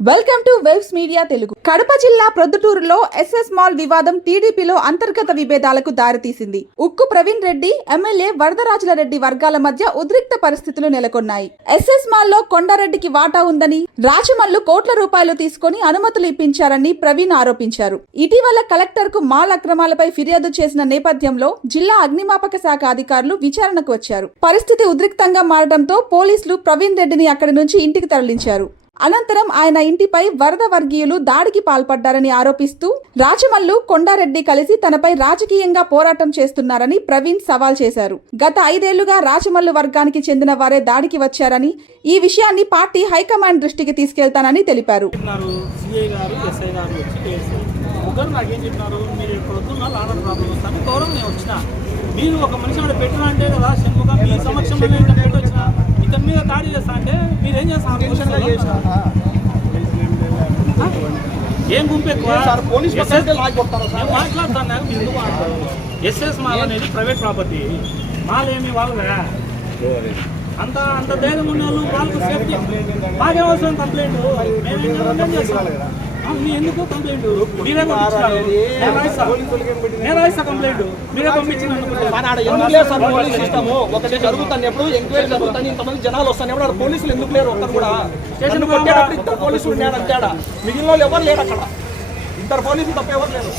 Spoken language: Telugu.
Welcome to Webs Media Telugu. Kadapa జిల్లా ప్రొద్దుటూరులో ఎస్ఎస్ మాల్ వివాదం టీడీపీలో అంతర్గత విభేదాలకు దారితీసింది. ఉక్కు ప్రవీణ్ రెడ్డి, ఎమ్మెల్యే వరదరాజుల రెడ్డి వర్గాల మధ్య ఉద్రిక్త పరిస్థితులు నెలకొన్నాయి. ఎస్ఎస్ మాల్ లో కొండారెడ్డికి వాటా ఉందని, రాజమల్లు కోట్ల రూపాయలు తీసుకుని అనుమతులు ఇప్పించారని ప్రవీణ్ ఆరోపించారు. ఇటీవల కలెక్టర్ కు మాల్ అక్రమాలపై ఫిర్యాదు చేసిన నేపథ్యంలో జిల్లా అగ్నిమాపక శాఖ అధికారులు విచారణకు వచ్చారు. పరిస్థితి ఉద్రిక్తంగా మారడంతో పోలీసులు ప్రవీణ్ రెడ్డిని అక్కడి నుంచి ఇంటికి తరలించారు. అనంతరం ఆయన ఇంటిపై వరద వర్గీయులు దాడికి పాల్పడ్డారని ఆరోపిస్తూ రాజమల్లు, కొండారెడ్డి కలిసి తనపై రాజకీయంగా పోరాటం చేస్తున్నారని ప్రవీణ్ సవాల్ చేశారు. గత 5 ఏళ్లుగా రాజమల్లు వర్గానికి చెందిన వారే దాడికి వచ్చారని, ఈ విషయాన్ని పార్టీ హైకమాండ్ దృష్టికి తీసుకెళ్తానని తెలిపారు. మీరు ఒక మనిషి పెట్టినా అంటే కదా షణ్ముఖం మీ సమక్షంలో పెట్టొచ్చిన ఇతని మీద దాడి చేస్తా అంటే మీరు ఏం చేస్తారు? ఏం గుంపు ఎక్కువ మాట్లాడతాను. ఎస్ఎస్ మాల్ అనేది ప్రైవేట్ ప్రాపర్టీ. మాల్ ఏమి వాళ్ళదా? అంత ధైర్యం ఉన్న వాళ్ళు వాళ్ళకు సేఫ్టీ. మాకే అవసరం కంప్లైంట్. మేమేం చేస్తాం? ఎందుకు కంప్లైంట్? మీరే పంపించారు. నేను రాయిస్తా కంప్లైంట్. మీరే పంపించినప్పుడు ఒకటి జరుగుతాను ఎప్పుడు ఎంక్వైరీ జరుగుతాను. ఇంతమంది జనాలు వస్తాను ఎప్పుడు పోలీసులు ఎందుకు లేరు? ఒక్కరు కూడా స్టేషన్ కొట్టేటప్పుడు 2 పోలీసులు నేను అంతేడా, మిగిలిన వాళ్ళు ఎవరు లేరు అక్కడ. 2 పోలీసులు తప్ప ఎవరు లేరు.